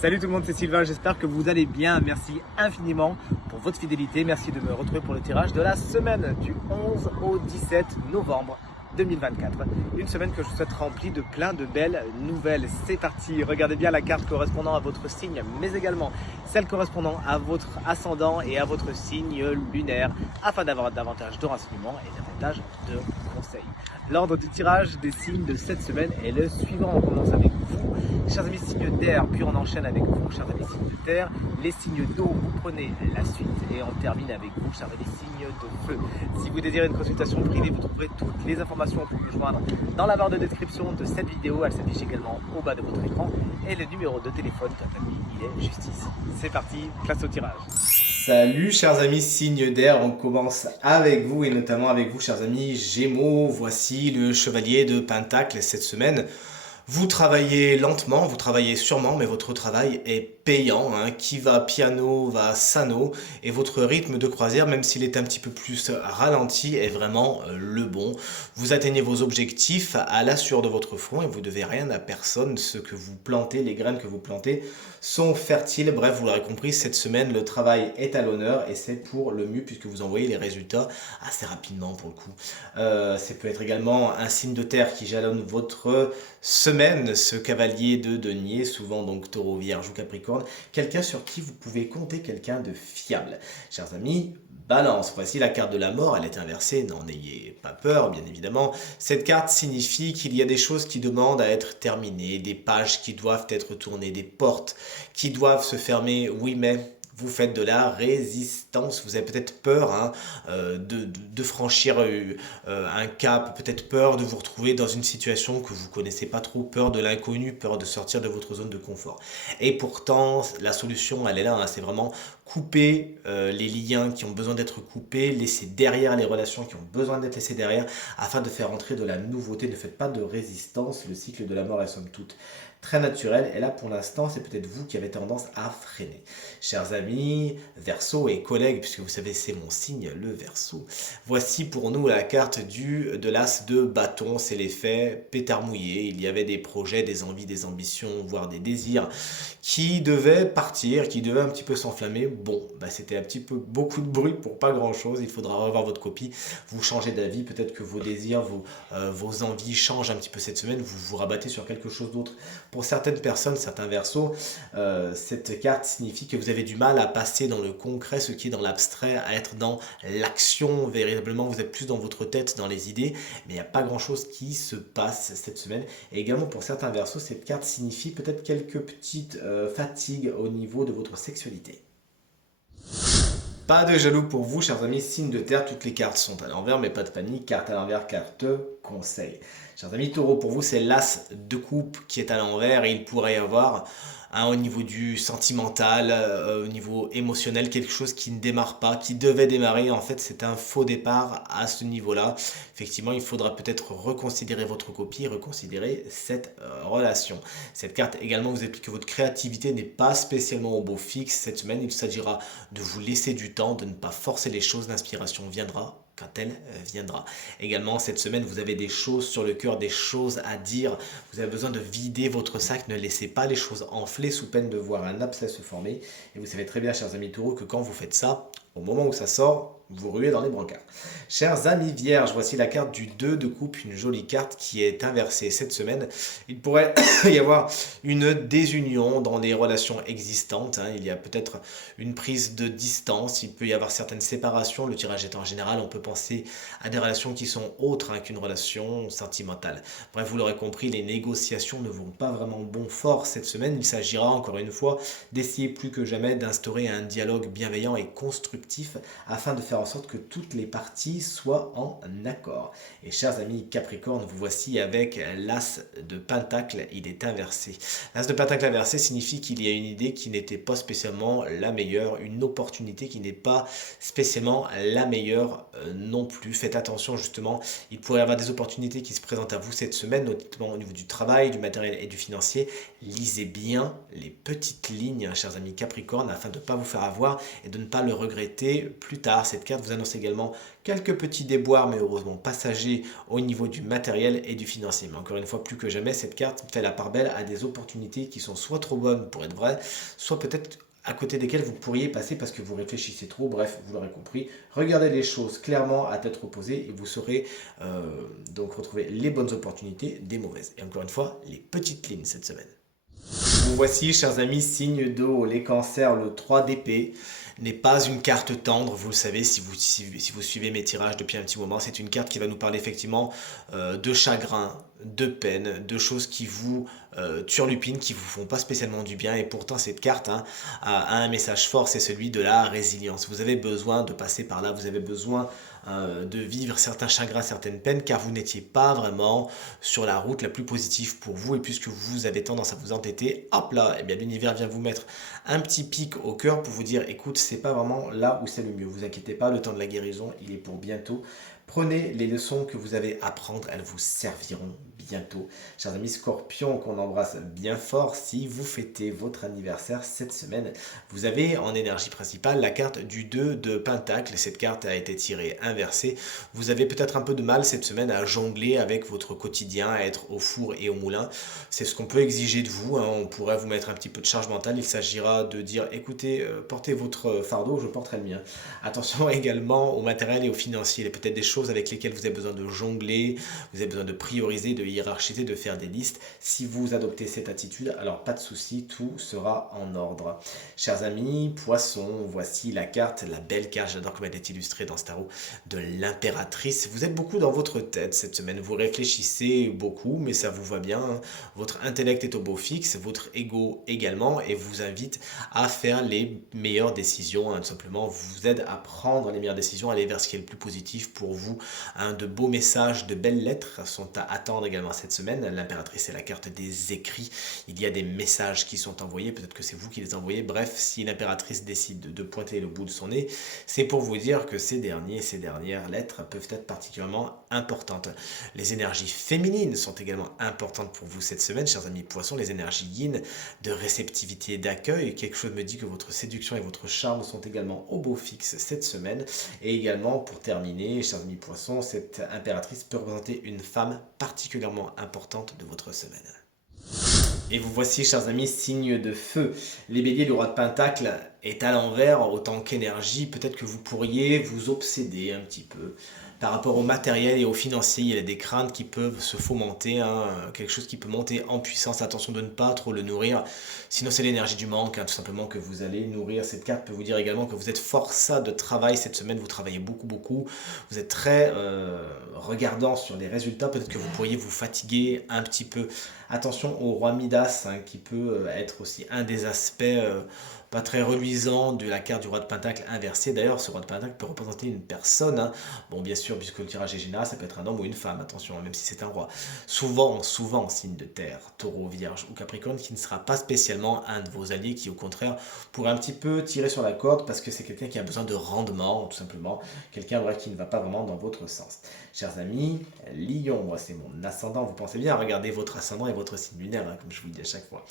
Salut tout le monde, c'est Sylvain, j'espère que vous allez bien. Merci infiniment pour votre fidélité. Merci de me retrouver pour le tirage de la semaine du 11 au 17 novembre 2024. Une semaine que je vous souhaite remplie de plein de belles nouvelles. C'est parti, regardez bien la carte correspondant à votre signe, mais également celle correspondant à votre ascendant et à votre signe lunaire, afin d'avoir davantage de renseignements et davantage de conseils. L'ordre du tirage des signes de cette semaine est le suivant. On commence avec vous, chers amis signes d'air, puis on enchaîne avec vous, chers amis signes de terre. Les signes d'eau, vous prenez la suite et on termine avec vous, chers amis signes de feu. Si vous désirez une consultation privée, vous trouverez toutes les informations pour me joindre dans la barre de description de cette vidéo. Elle s'affiche également au bas de votre écran et le numéro de téléphone, quant à lui, il est juste ici. C'est parti, place au tirage. Salut chers amis signes d'air, on commence avec vous et notamment avec vous chers amis Gémeaux. Voici le chevalier de Pentacle cette semaine. Vous travaillez lentement, vous travaillez sûrement, mais votre travail est payant. Qui va piano va sano, et votre rythme de croisière, même s'il est un petit peu plus ralenti, est vraiment le bon. Vous atteignez vos objectifs à la sueur de votre front et vous devez rien à personne. Ce que vous plantez, les graines que vous plantez sont fertiles. Bref, vous l'aurez compris, cette semaine, le travail est à l'honneur et c'est pour le mieux puisque vous envoyez les résultats assez rapidement pour le coup. Ça peut être également un signe de terre qui jalonne votre semaine, ce cavalier de denier, souvent donc taureau, vierge ou capricorne, quelqu'un sur qui vous pouvez compter, quelqu'un de fiable. Chers amis, Balance, voici la carte de la mort, elle est inversée, n'en ayez pas peur bien évidemment. Cette carte signifie qu'il y a des choses qui demandent à être terminées, des pages qui doivent être tournées, des portes qui doivent se fermer, oui mais vous faites de la résistance, vous avez peut-être peur de franchir un cap, peut-être peur de vous retrouver dans une situation que vous ne connaissez pas trop, peur de l'inconnu, peur de sortir de votre zone de confort. Et pourtant, la solution, elle est là, c'est vraiment couper les liens qui ont besoin d'être coupés, laisser derrière les relations qui ont besoin d'être laissées derrière, afin de faire entrer de la nouveauté. Ne faites pas de résistance, le cycle de la mort est somme toute très naturel, et là pour l'instant c'est peut-être vous qui avez tendance à freiner. Chers amis, Verseau et collègues, puisque vous savez c'est mon signe, le Verseau, voici pour nous la carte de l'as de bâton, c'est l'effet pétard mouillé. Il y avait des projets, des envies, des ambitions, voire des désirs qui devaient partir, qui devaient un petit peu s'enflammer. Bon, c'était un petit peu beaucoup de bruit pour pas grand chose, il faudra revoir votre copie, vous changez d'avis, peut-être que vos désirs, vos envies changent un petit peu cette semaine, vous vous rabattez sur quelque chose d'autre. Pour certaines personnes, certains versos, cette carte signifie que vous avez du mal à passer dans le concret, ce qui est dans l'abstrait, à être dans l'action. Véritablement, vous êtes plus dans votre tête, dans les idées, mais il n'y a pas grand-chose qui se passe cette semaine. Et également pour certains versos, cette carte signifie peut-être quelques petites fatigues au niveau de votre sexualité. Pas de jaloux pour vous, chers amis, signe de terre, toutes les cartes sont à l'envers, mais pas de panique, carte à l'envers, carte conseil. Chers amis taureaux, pour vous, c'est l'as de coupe qui est à l'envers et il pourrait y avoir au niveau du sentimental, au niveau émotionnel, quelque chose qui ne démarre pas, qui devait démarrer. En fait, c'est un faux départ à ce niveau-là. Effectivement, il faudra peut-être reconsidérer votre copie, reconsidérer cette relation. Cette carte également vous explique que votre créativité n'est pas spécialement au beau fixe cette semaine. Il s'agira de vous laisser du temps, de ne pas forcer les choses. L'inspiration viendra quand elle viendra. Également, cette semaine, vous avez des choses sur le cœur, des choses à dire. Vous avez besoin de vider votre sac. Ne laissez pas les choses enfler sous peine de voir un abcès se former. Et vous savez très bien, chers amis taureaux, que quand vous faites ça, au moment où ça sort, vous ruez dans les brancards. Chers amis vierges, voici la carte du 2 de coupe, une jolie carte qui est inversée cette semaine. Il pourrait y avoir une désunion dans les relations existantes. Il y a peut-être une prise de distance, il peut y avoir certaines séparations. Le tirage est en général, on peut penser à des relations qui sont autres qu'une relation sentimentale. Bref, vous l'aurez compris, les négociations ne vont pas vraiment bon fort cette semaine. Il s'agira encore une fois d'essayer plus que jamais d'instaurer un dialogue bienveillant et constructif afin de faire en sorte que toutes les parties soient en accord. Et chers amis Capricorne, vous voici avec l'as de Pentacle, il est inversé. L'as de Pentacle inversé signifie qu'il y a une idée qui n'était pas spécialement la meilleure, une opportunité qui n'est pas spécialement la meilleure non plus. Faites attention justement, il pourrait y avoir des opportunités qui se présentent à vous cette semaine, notamment au niveau du travail, du matériel et du financier. Lisez bien les petites lignes, chers amis Capricorne, afin de ne pas vous faire avoir et de ne pas le regretter plus tard. Cette carte vous annonce également quelques petits déboires, mais heureusement passagers au niveau du matériel et du financier. Mais encore une fois, plus que jamais, cette carte fait la part belle à des opportunités qui sont soit trop bonnes pour être vraies, soit peut-être à côté desquelles vous pourriez passer parce que vous réfléchissez trop. Bref, vous l'aurez compris, regardez les choses clairement à tête reposée et vous saurez donc retrouver les bonnes opportunités des mauvaises. Et encore une fois, les petites lignes cette semaine. Vous voici, chers amis, signe d'eau, les cancers, le 3 d'épée n'est pas une carte tendre, vous le savez si vous suivez mes tirages depuis un petit moment, c'est une carte qui va nous parler effectivement de chagrin, de peine, de choses qui vous turlupinent, qui vous font pas spécialement du bien, et pourtant cette carte a un message fort, c'est celui de la résilience. Vous avez besoin de passer par là, vous avez besoin de vivre certains chagrins, certaines peines, car vous n'étiez pas vraiment sur la route la plus positive pour vous, et puisque vous avez tendance à vous entêter, hop là, eh bien l'univers vient vous mettre un petit pic au cœur pour vous dire, écoute, c'est pas vraiment là où c'est le mieux, vous inquiétez pas, le temps de la guérison, il est pour bientôt. Prenez les leçons que vous avez à apprendre, elles vous serviront bientôt. Chers amis Scorpions, qu'on embrasse bien fort, si vous fêtez votre anniversaire cette semaine, vous avez en énergie principale la carte du 2 de Pentacle. Cette carte a été tirée inversée. Vous avez peut-être un peu de mal cette semaine à jongler avec votre quotidien, à être au four et au moulin. C'est ce qu'on peut exiger de vous, hein. On pourrait vous mettre un petit peu de charge mentale. Il s'agira de dire, écoutez, portez votre fardeau, je porterai le mien. Attention également au matériel et au financier. Il y a peut-être des choses avec lesquelles vous avez besoin de jongler, vous avez besoin de prioriser, de hiérarchiser, de faire des listes. Si vous adoptez cette attitude, alors pas de souci, tout sera en ordre. Chers amis, poissons, voici la carte, la belle carte, j'adore comment elle est illustrée dans ce tarot, de l'impératrice. Vous êtes beaucoup dans votre tête cette semaine, vous réfléchissez beaucoup, mais ça vous va bien, hein. Votre intellect est au beau fixe, votre ego également, et vous invite à faire les meilleures décisions, hein, tout simplement, vous aide à prendre les meilleures décisions, aller vers ce qui est le plus positif pour vous. De beaux messages, de belles lettres sont à attendre également cette semaine. L'impératrice est la carte des écrits. Il y a des messages qui sont envoyés, peut-être que c'est vous qui les envoyez. Bref, si l'impératrice décide de pointer le bout de son nez, c'est pour vous dire que ces dernières lettres peuvent être particulièrement importantes. Les énergies féminines sont également importantes pour vous cette semaine, chers amis poissons. Les énergies yin de réceptivité et d'accueil. Quelque chose me dit que votre séduction et votre charme sont également au beau fixe cette semaine. Et également, pour terminer, chers amis poissons, cette impératrice peut représenter une femme particulièrement importante de votre semaine. Et vous voici, chers amis, signe de feu. Les béliers, le roi de Pentacle est à l'envers autant qu'énergie. Peut-être que vous pourriez vous obséder un petit peu par rapport au matériel et au financier. Il y a des craintes qui peuvent se fomenter, hein, quelque chose qui peut monter en puissance. Attention de ne pas trop le nourrir, sinon c'est l'énergie du manque, hein, tout simplement, que vous allez nourrir. Cette carte peut vous dire également que vous êtes forçat de travail cette semaine, vous travaillez beaucoup, vous êtes très regardant sur les résultats, peut-être que vous pourriez vous fatiguer un petit peu. Attention au roi Midas, hein, qui peut être aussi un des aspects pas très reluisants de la carte du roi de Pentacle inversé. D'ailleurs, ce roi de Pentacle peut représenter une personne, hein. Bon, bien sûr, puisque le tirage est général, ça peut être un homme ou une femme, attention, hein, même si c'est un roi. Souvent, signe de terre, taureau, vierge ou capricorne, qui ne sera pas spécialement un de vos alliés, qui au contraire pourrait un petit peu tirer sur la corde, parce que c'est quelqu'un qui a besoin de rendement, tout simplement, quelqu'un qui ne va pas vraiment dans votre sens. Chers amis, Lion, moi c'est mon ascendant, vous pensez bien à regarder votre ascendant et votre signe lunaire, hein, comme je vous le dis à chaque fois.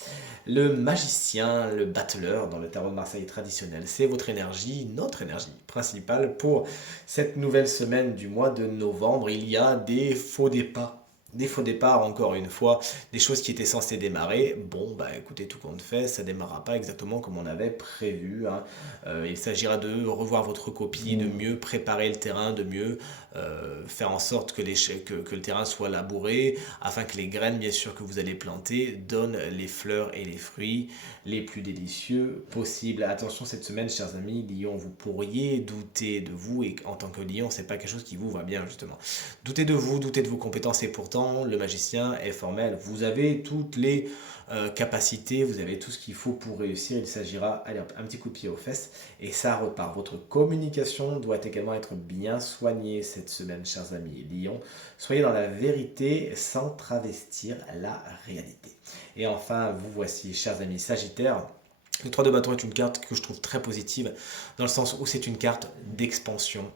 Le magicien, le battleur dans le tarot de Marseille traditionnel, c'est votre énergie, notre énergie principale pour cette nouvelle semaine du mois de novembre. Il y a des faux départs. Des faux départs, encore une fois, des choses qui étaient censées démarrer. Bon, bah écoutez, tout compte fait, ça ne démarrera pas exactement comme on avait prévu, hein. Il s'agira de revoir votre copie, de mieux préparer le terrain, de mieux faire en sorte que le terrain soit labouré, afin que les graines, bien sûr, que vous allez planter, donnent les fleurs et les fruits les plus délicieux possibles. Attention, cette semaine, chers amis, Lion, vous pourriez douter de vous, et en tant que Lion, c'est pas quelque chose qui vous va bien, justement. Doutez de vous, doutez de vos compétences, et pourtant, le magicien est formel. Vous avez toutes les capacités, vous avez tout ce qu'il faut pour réussir. Il s'agira, allez hop, un petit coup de pied aux fesses, et ça repart. Votre communication doit également être bien soignée cette semaine, chers amis Lion. Soyez dans la vérité sans travestir la réalité. Et enfin, vous voici, chers amis Sagittaires. Le 3 de bâton est une carte que je trouve très positive, dans le sens où c'est une carte d'expansion,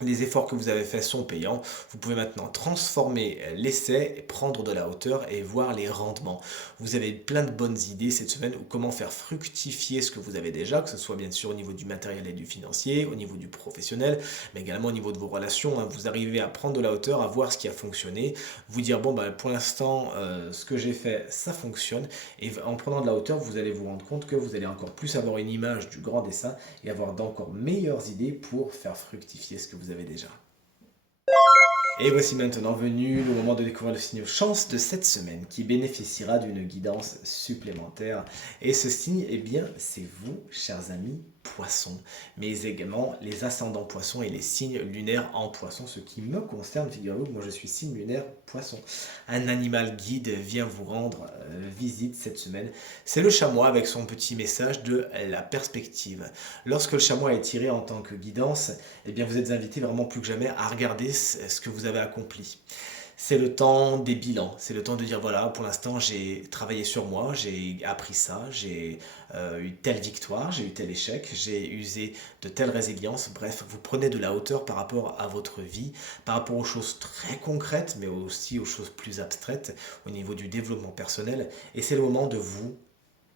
Les efforts que vous avez faits sont payants. Vous pouvez maintenant transformer l'essai, et prendre de la hauteur et voir les rendements. Vous avez plein de bonnes idées cette semaine ou comment faire fructifier ce que vous avez déjà, que ce soit bien sûr au niveau du matériel et du financier, au niveau du professionnel, mais également au niveau de vos relations. Hein. Vous arrivez à prendre de la hauteur, à voir ce qui a fonctionné, vous dire bon bah pour l'instant ce que j'ai fait ça fonctionne, et en prenant de la hauteur vous allez vous rendre compte que vous allez encore plus avoir une image du grand dessin et avoir d'encore meilleures idées pour faire fructifier ce que vous avez déjà. Et voici maintenant venu le moment de découvrir le signe chance de cette semaine qui bénéficiera d'une guidance supplémentaire. Et ce signe, eh bien, c'est vous, chers amis poissons, mais également les ascendants poissons et les signes lunaires en poisson. Ce qui me concerne, figurez-vous, moi je suis signe lunaire poisson. Un animal guide vient vous rendre visite cette semaine. C'est le chamois avec son petit message de la perspective. Lorsque le chamois est tiré en tant que guidance, eh bien vous êtes invité vraiment plus que jamais à regarder ce que vous avez accompli. C'est le temps des bilans, c'est le temps de dire voilà, pour l'instant j'ai travaillé sur moi, j'ai appris ça, j'ai eu telle victoire, j'ai eu tel échec, j'ai usé de telle résilience. Bref, vous prenez de la hauteur par rapport à votre vie, par rapport aux choses très concrètes, mais aussi aux choses plus abstraites au niveau du développement personnel. Et c'est le moment de vous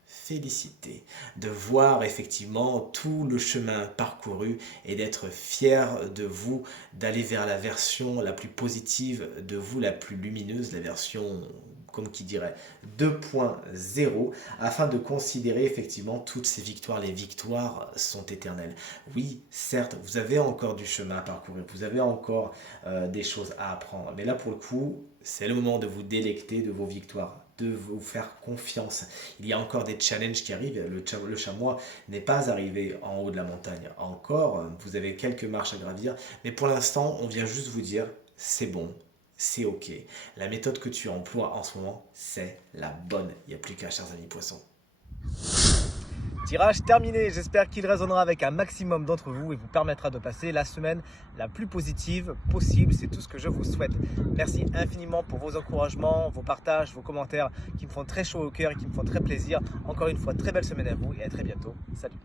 féliciter, de voir effectivement tout le chemin parcouru et d'être fier de vous, d'aller vers la version la plus positive de vous, la plus lumineuse, la version comme qui dirait 2.0, afin de considérer effectivement toutes ces victoires. Les victoires sont éternelles. Oui, certes, vous avez encore du chemin à parcourir, vous avez encore des choses à apprendre, mais là pour le coup, c'est le moment de vous délecter de vos victoires, de vous faire confiance. Il y a encore des challenges qui arrivent. Le chamois n'est pas arrivé en haut de la montagne encore. Vous avez quelques marches à gravir. Mais pour l'instant, on vient juste vous dire, c'est bon, c'est ok. La méthode que tu emploies en ce moment, c'est la bonne. Il n'y a plus qu'à, chers amis poissons. Tirage terminé, j'espère qu'il résonnera avec un maximum d'entre vous et vous permettra de passer la semaine la plus positive possible. C'est tout ce que je vous souhaite. Merci infiniment pour vos encouragements, vos partages, vos commentaires qui me font très chaud au cœur et qui me font très plaisir. Encore une fois, très belle semaine à vous et à très bientôt. Salut.